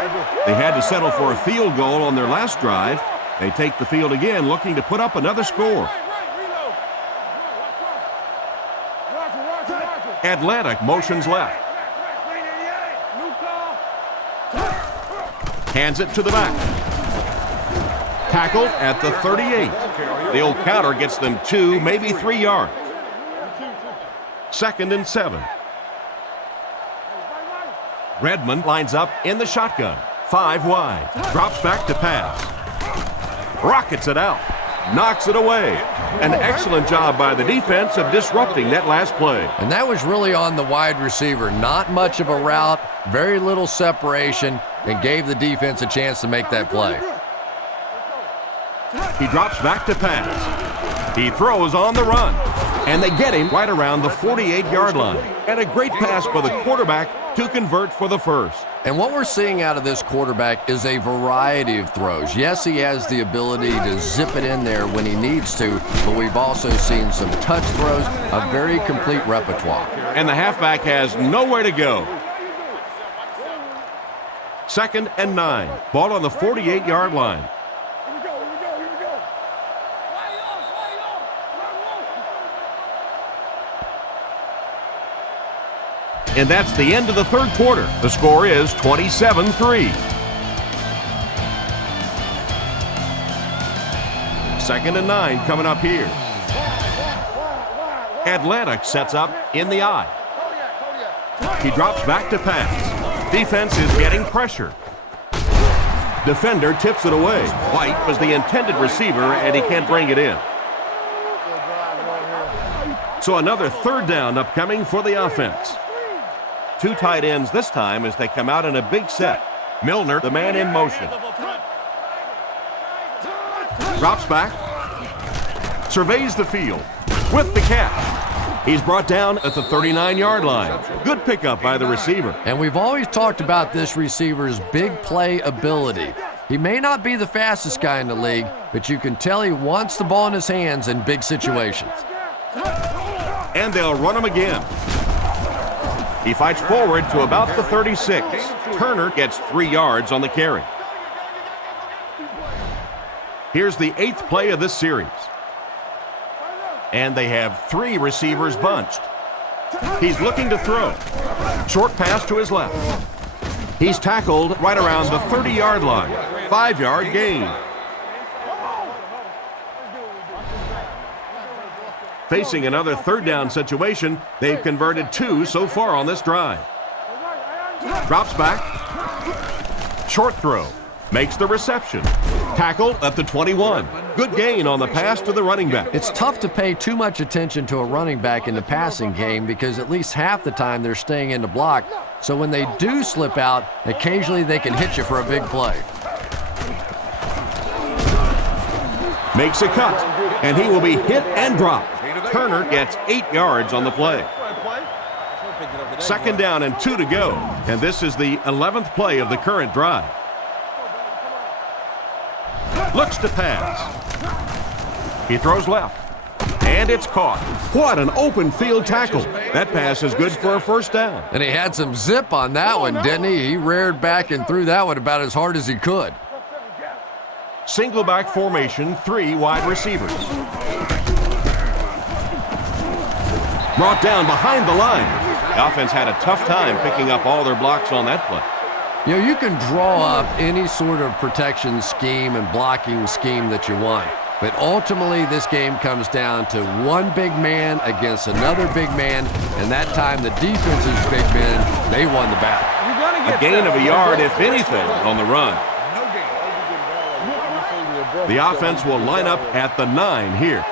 They had to settle for a field goal on their last drive. They take the field again, looking to put up another score. Atlanta motions left. Hands it to the back. Tackled at the 38. The old counter gets them 2, maybe 3 yards. 2nd and 7. Redmond lines up in the shotgun. 5 wide. Drops back to pass. Rockets it out. Knocks it away. An excellent job by the defense of disrupting that last play. And that was really on the wide receiver. Not much of a route, very little separation, and gave the defense a chance to make that play. He drops back to pass. He throws on the run. And they get him right around the 48-yard line. And a great pass by the quarterback to convert for the first. And what we're seeing out of this quarterback is a variety of throws. Yes, he has the ability to zip it in there when he needs to, but we've also seen some touch throws, a very complete repertoire. And the halfback has nowhere to go. 2nd and 9. Ball on the 48-yard line. And that's the end of the 3rd quarter. The score is 27-3. 2nd and 9 coming up here. Atlanta sets up in the I. He drops back to pass. Defense is getting pressure. Defender tips it away. White was the intended receiver, and he can't bring it in. So another 3rd down upcoming for the offense. 2 tight ends this time as they come out in a big set. Milner, the man in motion. Drops back. Surveys the field with the catch. He's brought down at the 39-yard line. Good pickup by the receiver. And we've always talked about this receiver's big play ability. He may not be the fastest guy in the league, but you can tell he wants the ball in his hands in big situations. And they'll run him again. He fights forward to about the 36. Turner gets 3 yards on the carry. Here's the 8th play of this series. And they have 3 receivers bunched. He's looking to throw. Short pass to his left. He's tackled right around the 30-yard line. 5-yard gain. Facing another 3rd down situation, they've converted 2 so far on this drive. Drops back. Short throw. Makes the reception. Tackled at the 21. Good gain on the pass to the running back. It's tough to pay too much attention to a running back in the passing game because at least half the time they're staying in the block. So when they do slip out, occasionally they can hit you for a big play. Makes a cut, and he will be hit and dropped. Turner gets 8 yards on the play. Second down and 2 to go, and this is the 11th play of the current drive. Looks to pass. He throws left, and it's caught. What an open field tackle. That pass is good for a first down. And he had some zip on that one, didn't he? He reared back and threw that one about as hard as he could. Single back formation, 3 wide receivers. Brought down behind the line. The offense had a tough time picking up all their blocks on that play. You know, you can draw up any sort of protection scheme and blocking scheme that you want. But ultimately, this game comes down to one big man against another big man, and that time the defense's big men, they won the battle. A gain of a yard, if anything, on the run. The offense will line up at the 9 here.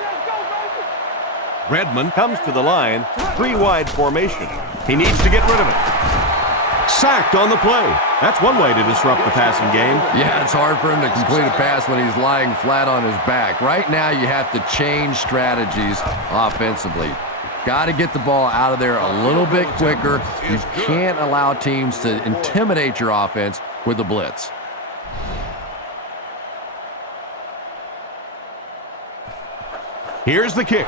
Redmond comes to the line, 3 wide formation. He needs to get rid of it. Sacked on the play. That's one way to disrupt the passing game. Yeah, it's hard for him to complete a pass when he's lying flat on his back. Right now, you have to change strategies offensively. Got to get the ball out of there a little bit quicker. You can't allow teams to intimidate your offense with a blitz. Here's the kick.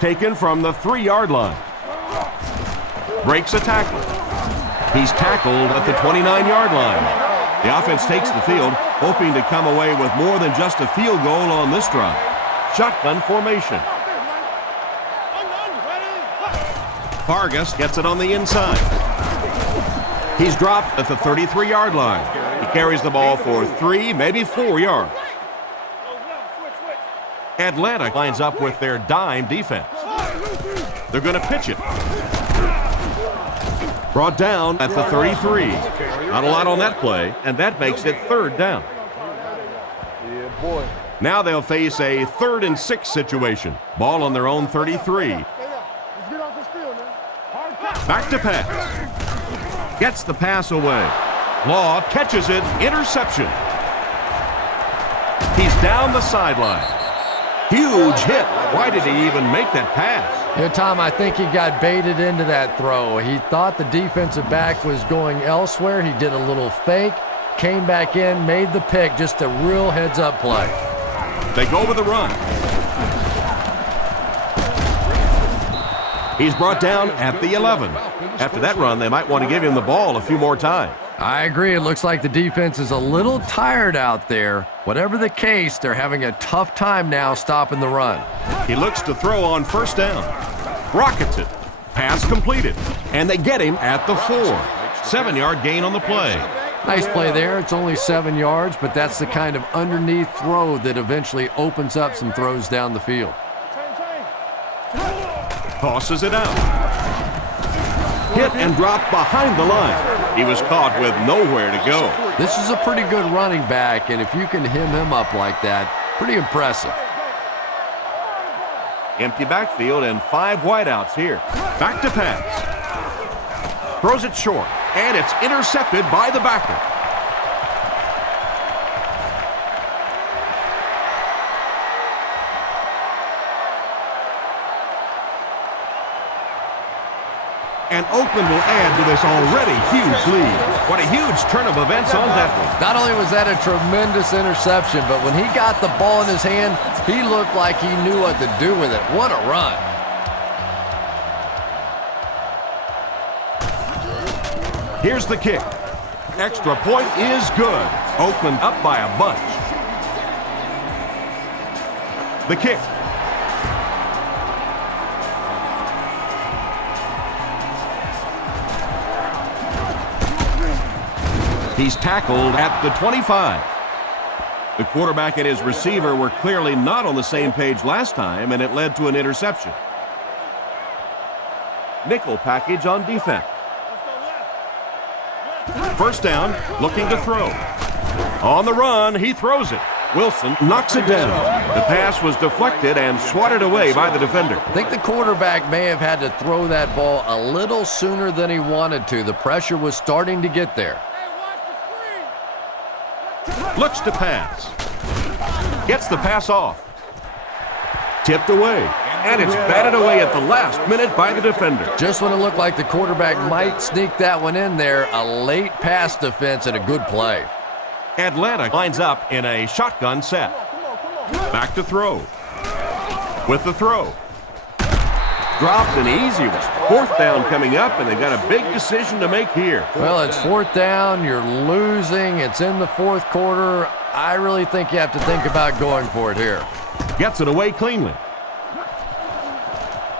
Taken from the 3-yard line. Breaks a tackle. He's tackled at the 29-yard line. The offense takes the field, hoping to come away with more than just a field goal on this drive. Shotgun formation. Vargas gets it on the inside. He's dropped at the 33-yard line. He carries the ball for 3, maybe 4 yards. Atlanta lines up with their dime defense. They're going to pitch it. Brought down at the 33. Not a lot on that play, and that makes it 3rd down. Now they'll face a 3rd and 6 situation. Ball on their own 33. Back to pass. Gets the pass away. Law catches it. Interception. He's down the sideline. Huge hit. Why did he even make that pass? Yeah, Tom, I think he got baited into that throw. He thought the defensive back was going elsewhere. He did a little fake, came back in, made the pick. Just a real heads-up play. They go with the run. He's brought down at the 11. After that run, they might want to give him the ball a few more times. I agree. It looks like the defense is a little tired out there. Whatever the case, they're having a tough time now stopping the run. He looks to throw on 1st down. Rockets it. Pass completed. And they get him at the 4. 7-yard gain on the play. Nice play there. It's only 7 yards, but that's the kind of underneath throw that eventually opens up some throws down the field. Tosses it out. Hit and dropped behind the line. He was caught with nowhere to go. This is a pretty good running back, and if you can hem him up like that, pretty impressive. Empty backfield and 5 wideouts here. Back to pass. Throws it short, and it's intercepted by the backer. And Oakland will add to this already huge lead. What a huge turn of events on that one. Not only was that a tremendous interception, but when he got the ball in his hand, he looked like he knew what to do with it. What a run. Here's the kick. Extra point is good. Oakland up by a bunch. The kick. He's tackled at the 25. The quarterback and his receiver were clearly not on the same page last time, and it led to an interception. Nickel package on defense. 1st down, looking to throw. On the run, he throws it. Wilson knocks it down. The pass was deflected and swatted away by the defender. I think the quarterback may have had to throw that ball a little sooner than he wanted to. The pressure was starting to get there. Looks to pass. Gets the pass off. Tipped away. And it's batted away at the last minute by the defender. Just when it looked like the quarterback might sneak that one in there, a late pass defense and a good play. Atlanta lines up in a shotgun set. Back to throw. With the throw. Dropped an easy one. Fourth down coming up, and they've got a big decision to make here. Well, it's fourth down. You're losing. It's in the fourth quarter. I really think you have to think about going for it here. Gets it away cleanly.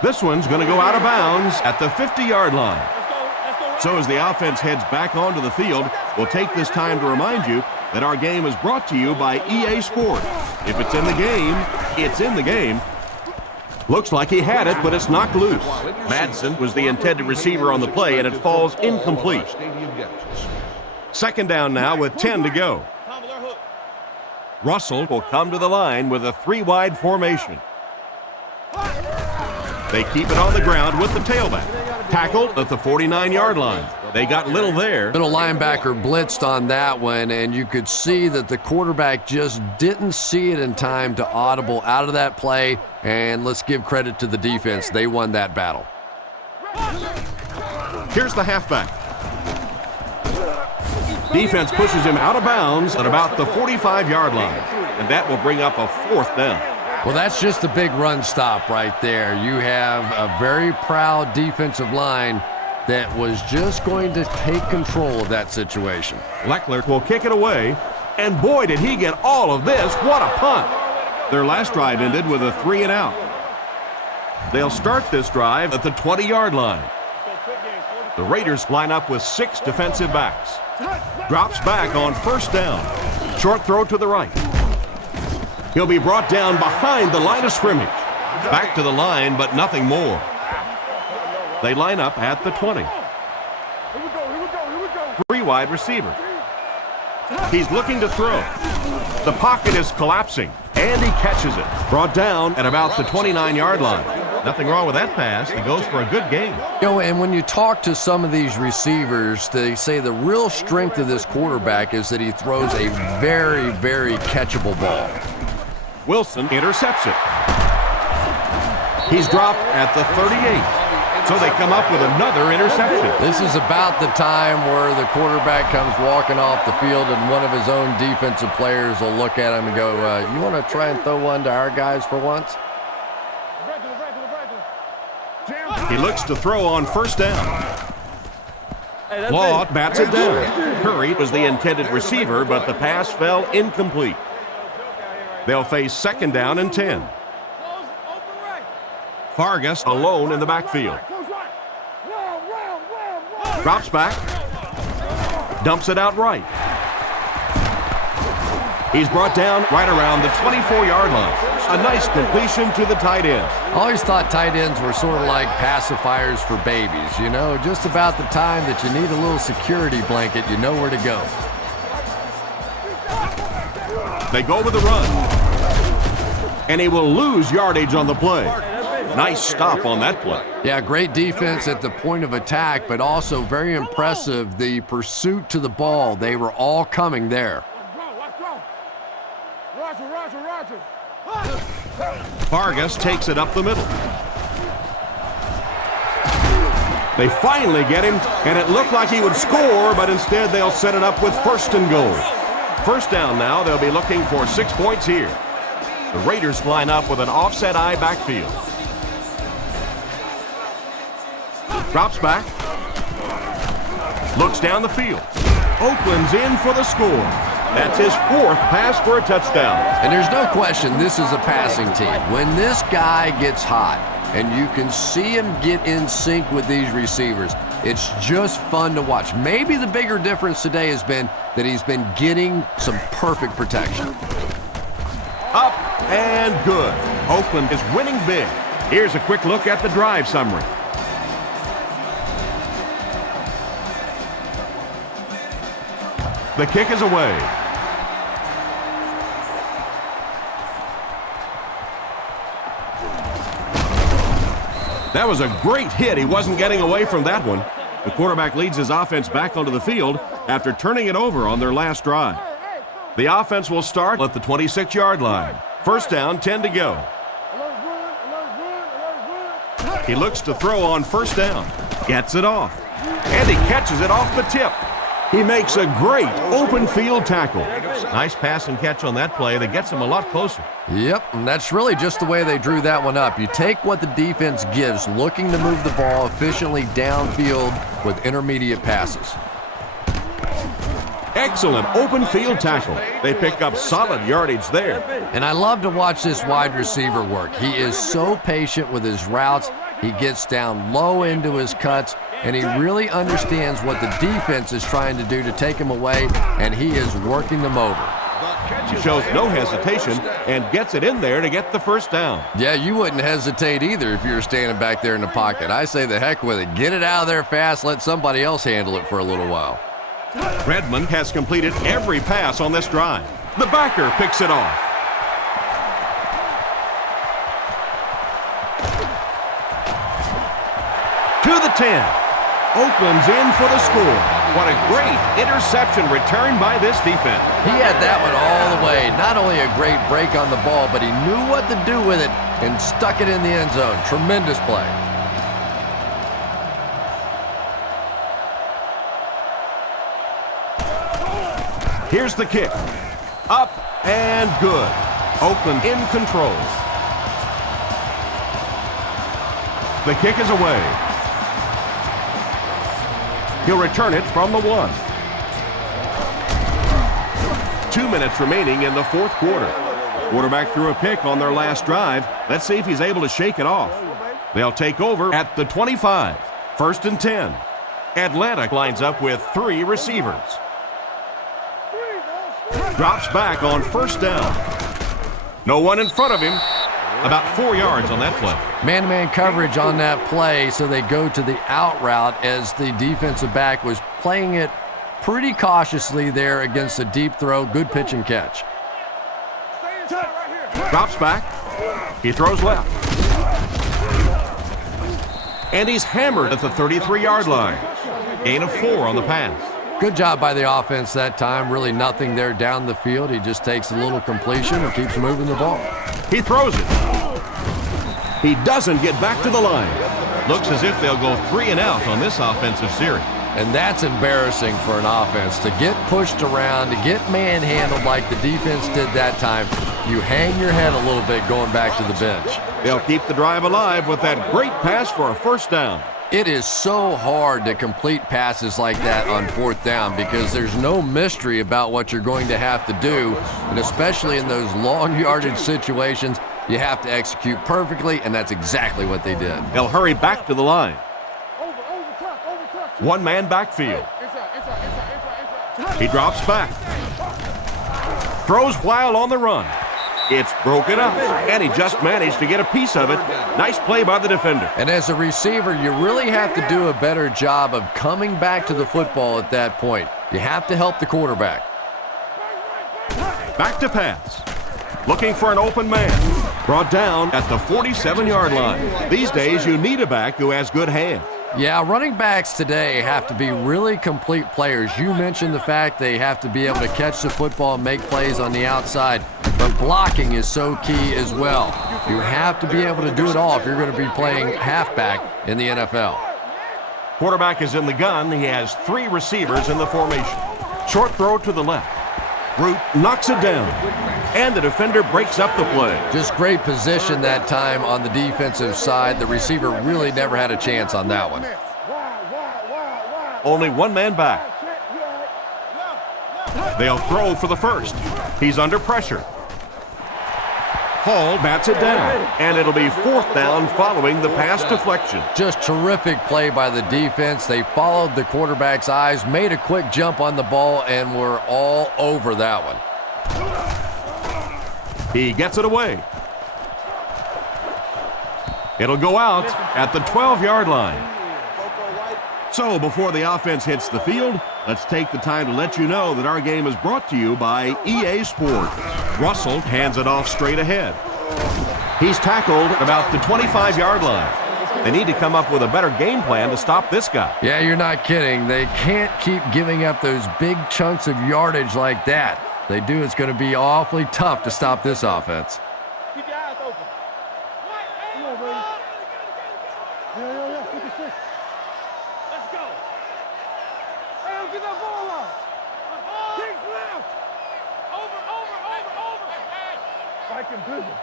This one's going to go out of bounds at the 50-yard line. So as the offense heads back onto the field, we'll take this time to remind you that our game is brought to you by EA Sports. If it's in the game, it's in the game. Looks like he had it, but it's knocked loose. Madsen was the intended receiver on the play, and it falls incomplete. Second down now with 10 to go. Russell will come to the line with a 3-wide formation. They keep it on the ground with the tailback. Tackled at the 49-yard line. They got little there. Little linebacker blitzed on that one, and you could see that the quarterback just didn't see it in time to audible out of that play, and let's give credit to the defense. They won that battle. Here's the halfback. Defense pushes him out of bounds at about the 45-yard line, and that will bring up a fourth down. Well, that's just a big run stop right there. You have a very proud defensive line that was just going to take control of that situation. Leckler will kick it away, and boy, did he get all of this. What a punt. Their last drive ended with a 3-and-out. They'll start this drive at the 20-yard line. The Raiders line up with 6 defensive backs. Drops back on first down. Short throw to the right. He'll be brought down behind the line of scrimmage. Back to the line, but nothing more. They line up at the 20. 3-wide receiver. He's looking to throw. The pocket is collapsing, and he catches it. Brought down at about the 29-yard line. Nothing wrong with that pass. He goes for a good gain. You know, and when you talk to some of these receivers, they say the real strength of this quarterback is that he throws a very, very catchable ball. Wilson intercepts it. He's dropped at the 38. So they come up with another interception. This is about the time where the quarterback comes walking off the field and one of his own defensive players will look at him and go, you want to try and throw one to our guys for once? He looks to throw on first down. Law bats it down. Curry was the intended receiver, but the pass fell incomplete. They'll face second down and 10. Vargas alone in the backfield. Drops back. Dumps it out right. He's brought down right around the 24-yard line. A nice completion to the tight end. I always thought tight ends were sort of like pacifiers for babies. You know, just about the time that you need a little security blanket, you know where to go. They go with the run. And he will lose yardage on the play. Nice stop on that play. Yeah, great defense at the point of attack, but also very impressive, the pursuit to the ball. They were all coming there. Vargas takes it up the middle. They finally get him, and it looked like he would score, but instead they'll set it up with first and goal. First down now, they'll be looking for 6 points here. The Raiders line up with an offset eye backfield. Drops back. Looks down the field. Oakland's in for the score. That's his 4th pass for a touchdown. And there's no question this is a passing team. When this guy gets hot and you can see him get in sync with these receivers, it's just fun to watch. Maybe the bigger difference today has been that he's been getting some perfect protection. Up and good. Oakland is winning big. Here's a quick look at the drive summary. The kick is away. That was a great hit. He wasn't getting away from that one. The quarterback leads his offense back onto the field after turning it over on their last drive. The offense will start at the 26-yard line. First down, 10 to go. He looks to throw on first down. Gets it off. And he catches it off the tip. He makes a great open field tackle. Nice pass and catch on that play that gets him a lot closer. Yep, and that's really just the way they drew that one up. You take what the defense gives, looking to move the ball efficiently downfield with intermediate passes. Excellent open field tackle. They pick up solid yardage there. And I love to watch this wide receiver work. He is so patient with his routes. He gets down low into his cuts, and he really understands what the defense is trying to do to take him away, and he is working them over. He shows no hesitation and gets it in there to get the first down. Yeah, you wouldn't hesitate either if you were standing back there in the pocket. I say the heck with it. Get it out of there fast. Let somebody else handle it for a little while. Redmond has completed every pass on this drive. The backer picks it off. To the 10. Oakland's in for the score. What a great interception return by this defense. He had that one all the way. Not only a great break on the ball, but he knew what to do with it and stuck it in the end zone. Tremendous play. Here's the kick. Up and good. Oakland in control. The kick is away. He'll return it from the 1. 2 minutes remaining in the fourth quarter. Quarterback threw a pick on their last drive. Let's see if he's able to shake it off. They'll take over at the 25. First and 10. Atlanta lines up with 3 receivers. Drops back on first down. No one in front of him. About 4 yards on that play. Man-to-man coverage on that play, so they go to the out route as the defensive back was playing it pretty cautiously there against a deep throw. Good pitch and catch. Drops back. He throws left. And he's hammered at the 33-yard line. Gain of 4 on the pass. Good job by the offense that time. Really nothing there down the field. He just takes a little completion and keeps moving the ball. He throws it. He doesn't get back to the line. Looks as if they'll go 3 and out on this offensive series. And that's embarrassing for an offense. To get pushed around, to get manhandled like the defense did that time, you hang your head a little bit going back to the bench. They'll keep the drive alive with that great pass for a first down. It is so hard to complete passes like that on fourth down because there's no mystery about what you're going to have to do, and especially in those long yardage situations, you have to execute perfectly, and that's exactly what they did. They'll hurry back to the line. One-man backfield. He drops back. Throws while on the run. It's broken up, and he just managed to get a piece of it. Nice play by the defender. And as a receiver, you really have to do a better job of coming back to the football at that point. You have to help the quarterback. Back to pass. Looking for an open man. Brought down at the 47-yard line. These days, you need a back who has good hands. Yeah, running backs today have to be really complete players. You mentioned the fact they have to be able to catch the football and make plays on the outside, but blocking is so key as well. You have to be able to do it all if you're going to be playing halfback in the NFL. Quarterback is in the gun. He has 3 receivers in the formation. Short throw to the left. Root knocks it down, and the defender breaks up the play. Just great position that time on the defensive side. The receiver really never had a chance on that one. Only one man back. They'll throw for the first. He's under pressure. Hall bats it down, and it'll be fourth down following the pass deflection. Just terrific play by the defense. They followed the quarterback's eyes, made a quick jump on the ball, and were all over that one. He gets it away. It'll go out at the 12-yard line. So before the offense hits the field, let's take the time to let you know that our game is brought to you by EA Sports. Russell hands it off straight ahead. He's tackled about the 25-yard line. They need to come up with a better game plan to stop this guy. Yeah, you're not kidding. They can't keep giving up those big chunks of yardage like that. They do. It's going to be awfully tough to stop this offense. Keep your eyes open. Come on, baby. Yeah. Take a six. Let's go. Hey, don't get that ball out. Kicks left. Over. Viking business.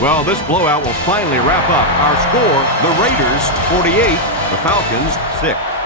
Well, this blowout will finally wrap up. Our score, the Raiders 48, the Falcons 6.